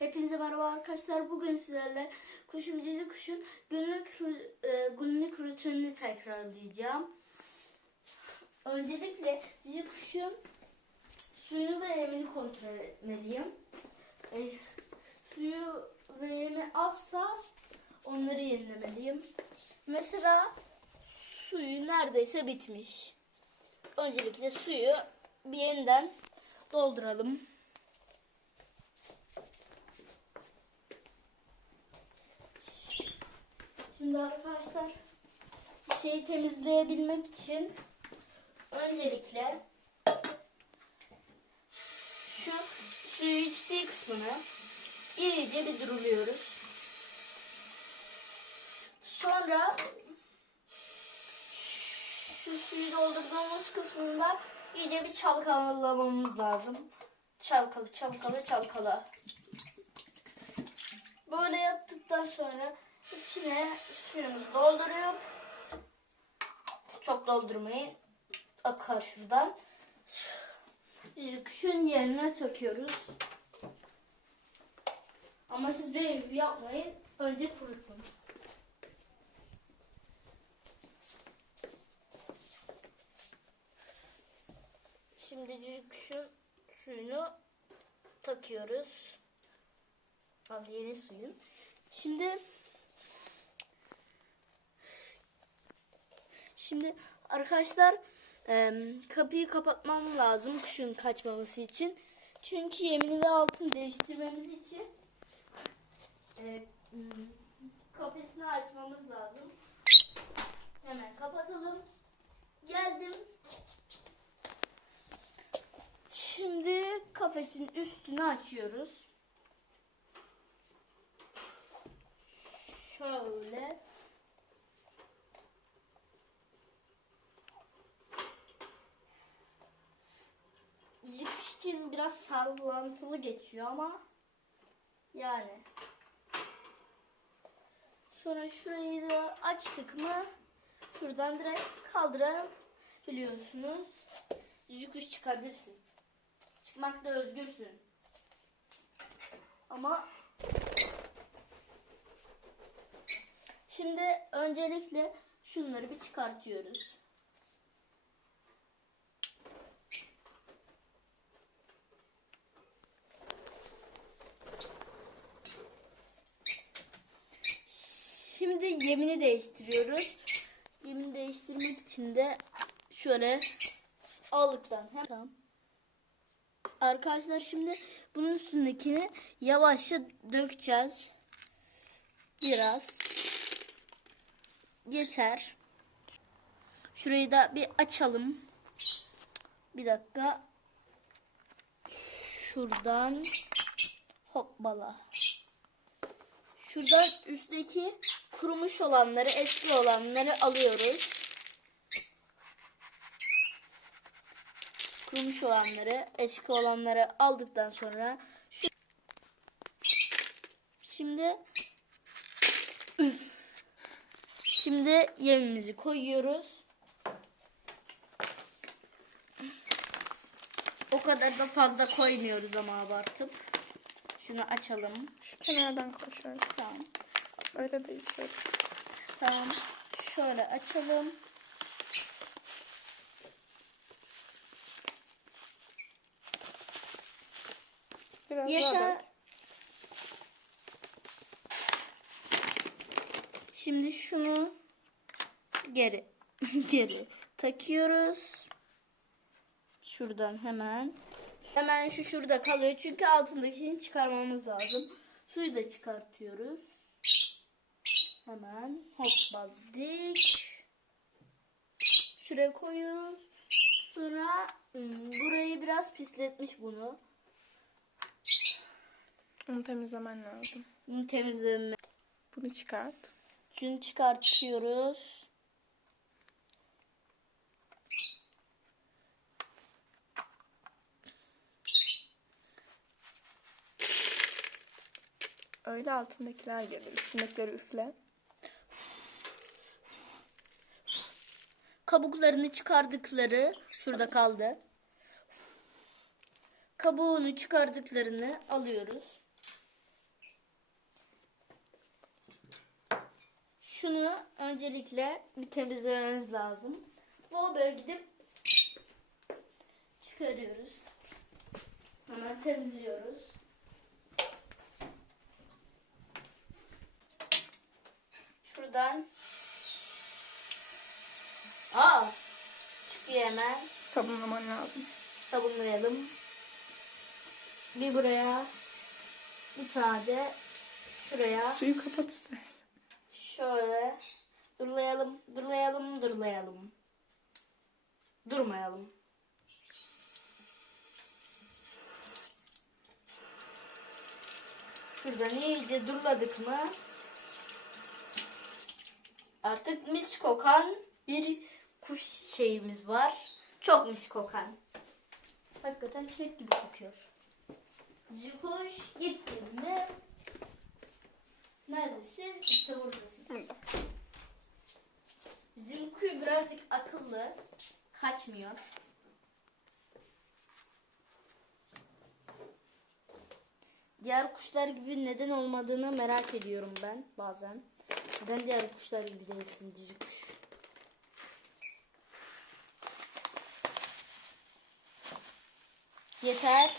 Hepinize merhaba arkadaşlar. Bugün sizlerle kuşum cici kuşun günlük e, günlük rutinini tekrarlayacağım. Öncelikle cici kuşun suyu ve yemini kontrol etmeliyim. E, suyu ve yemi azsa onları yenilemeliyim. Mesela suyu neredeyse bitmiş. Öncelikle suyu bir yeniden dolduralım. Şimdi arkadaşlar şeyi temizleyebilmek için öncelikle şu suyu içtiği kısmını iyice bir duruluyoruz. Sonra şu suyu doldurduğumuz kısmında iyice bir çalkalamamız lazım. Çalkala, çalkala, çalkala. Böyle yaptıktan sonra içine suyumuzu doldurup çok doldurmayın. Akar şuradan. Şunun yerine takıyoruz. Ama siz benim gibi yapmayın. Önce kurutun. Şimdi cücük kuşun suyunu takıyoruz. Al yeni suyun. Şimdi Şimdi arkadaşlar em, kapıyı kapatmam lazım kuşun kaçmaması için. Çünkü yemini ve altın değiştirmemiz için e, m, kafesini açmamız lazım. Hemen kapatalım. Geldim. Şimdi kafesin üstünü açıyoruz. Şöyle. Cips için biraz sallantılı geçiyor ama yani. Sonra şurayı da açtık mı şuradan direkt kaldırabiliyorsunuz. Cücük kuş çıkabilirsin. Çıkmakta özgürsün. Ama şimdi öncelikle şunları bir çıkartıyoruz. Şimdi yemini değiştiriyoruz. Yemini değiştirmek için de şöyle aldıktan hem tamam. Arkadaşlar şimdi bunun üstündekini yavaşça dökeceğiz. Biraz. Yeter. Şurayı da bir açalım. Bir dakika. Şuradan hoppala. Şuradan üstteki kurumuş olanları, eski olanları alıyoruz. Kurumuş olanları, eski olanları aldıktan sonra şu- şimdi şimdi yemimizi koyuyoruz. O kadar da fazla koymuyoruz ama abartıp. Şunu açalım. Şu kenardan koşuyoruz. Tamam. Öyle değil şöyle. Tamam. Şöyle açalım. Biraz daha Yeter. dök. Şimdi şunu geri geri takıyoruz. Şuradan hemen. Hemen şu şurada kalıyor çünkü altındakini çıkarmamız lazım. Suyu da çıkartıyoruz. Hemen hopladık. Şuraya koyuyoruz. Sonra ım, burayı biraz pisletmiş bunu. Onu temizlemen lazım. Bunu temizleme. Bunu çıkart. Şunu çıkartıyoruz. Öyle altındakiler gelir. Üstündekileri üfle. kabuklarını çıkardıkları şurada kaldı. Kabuğunu çıkardıklarını alıyoruz. Şunu öncelikle bir temizlememiz lazım. Bu böyle çıkarıyoruz. Hemen temizliyoruz. Şuradan Aa çıkıyor hemen. Sabunlaman lazım. Sabunlayalım. Bir buraya bir tane de şuraya Suyu kapat istersen. şöyle durlayalım, durlayalım, durlayalım. Durmayalım. Şuradan iyice durladık mı artık mis kokan bir kuş şeyimiz var. Çok mis kokan. Hakikaten çiçek gibi kokuyor. Kuş gittin mi? Neredesin? İşte buradasın. Burada. Bizim kuyu birazcık akıllı. Kaçmıyor. Diğer kuşlar gibi neden olmadığını merak ediyorum ben bazen. Neden diğer kuşlar gibi değilsin cici kuş? Yeter.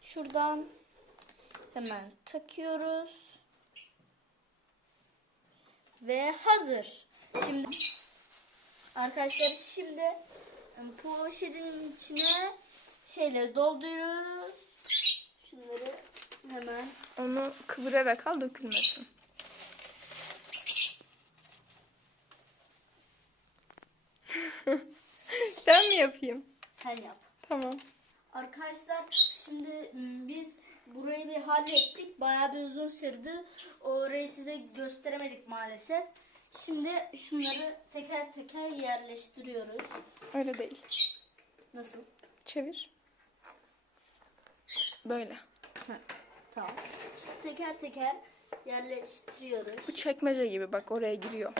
Şuradan hemen takıyoruz. Ve hazır. Şimdi arkadaşlar şimdi poşetin içine şeyleri dolduruyoruz. Şunları hemen Onu kıvırarak al dökülmesin. ben mi yapayım? sen yap. Tamam. Arkadaşlar şimdi m, biz burayı bir hallettik. Bayağı bir uzun sürdü. Orayı size gösteremedik maalesef. Şimdi şunları teker teker yerleştiriyoruz. Öyle değil. Nasıl? Çevir. Böyle. Heh, tamam. Teker teker yerleştiriyoruz. Bu çekmece gibi bak oraya giriyor.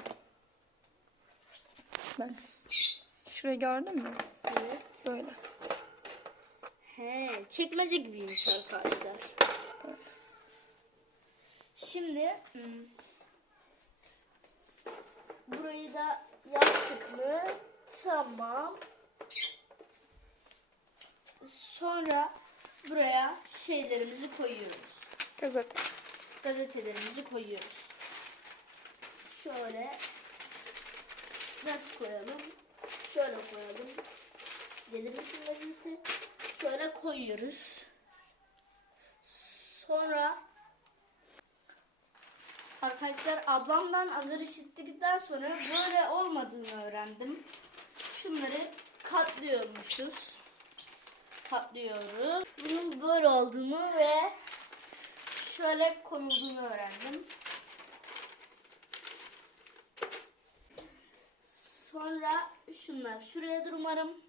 Bak. Şurayı gördün mü? Evet. Böyle. He, çekmece gibiymiş arkadaşlar. Evet. Şimdi hmm, burayı da yaptık mı? Tamam. Sonra buraya şeylerimizi koyuyoruz. Gazete. Gazetelerimizi koyuyoruz. Şöyle nasıl koyalım? Şöyle koyalım. Gelir misin gazete? Şöyle koyuyoruz. Sonra arkadaşlar ablamdan azar işittikten sonra böyle olmadığını öğrendim. Şunları katlıyormuşuz. Katlıyoruz. Bunun böyle olduğunu ve şöyle koyulduğunu öğrendim. Sonra şunlar şuraya umarım.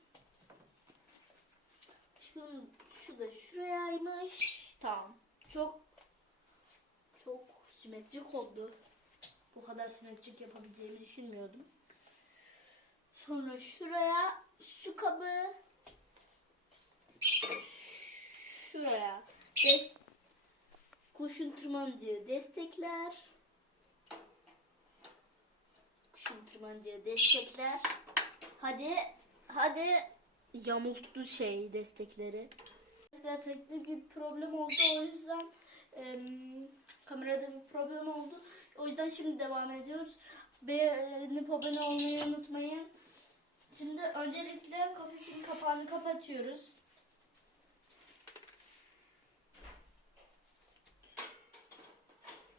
Şu, şu da şurayaymış. Tamam. Çok çok simetrik oldu. Bu kadar simetrik yapabileceğimi düşünmüyordum. Sonra şuraya şu kabı şuraya des kuşun tırmancığı destekler. Kuşun tırmancığı destekler. Hadi hadi yamulttu şey destekleri. Mesela teknik bir problem oldu o yüzden em, kamerada bir problem oldu. O yüzden şimdi devam ediyoruz. Beğenip abone olmayı unutmayın. Şimdi öncelikle kafesin kapağını kapatıyoruz.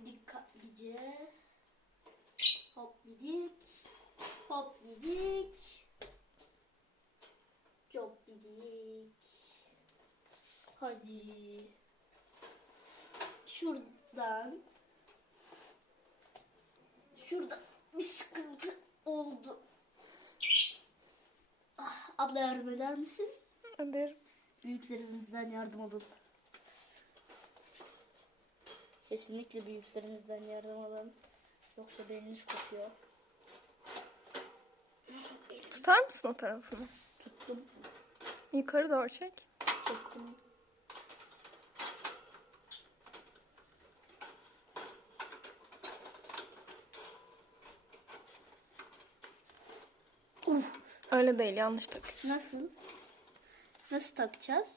Dikkatlice. Hop dedik. Hop dedik. Çok dedik. Hadi. Şuradan. Şurada bir sıkıntı oldu. Ah, abla yardım eder misin? Hadi. Büyüklerinizden yardım alın. Kesinlikle büyüklerinizden yardım alın. Yoksa beliniz kopuyor. Tutar mısın o tarafını? Tuttum. Yukarı doğru çek. Tuttum. Öyle değil yanlış tak. Nasıl? Nasıl takacağız?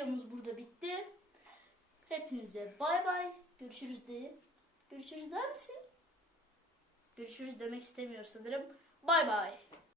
Videomuz burada bitti. Hepinize bay bay. Görüşürüz diye. Görüşürüz der misin? Görüşürüz demek istemiyor sanırım. Bay bay.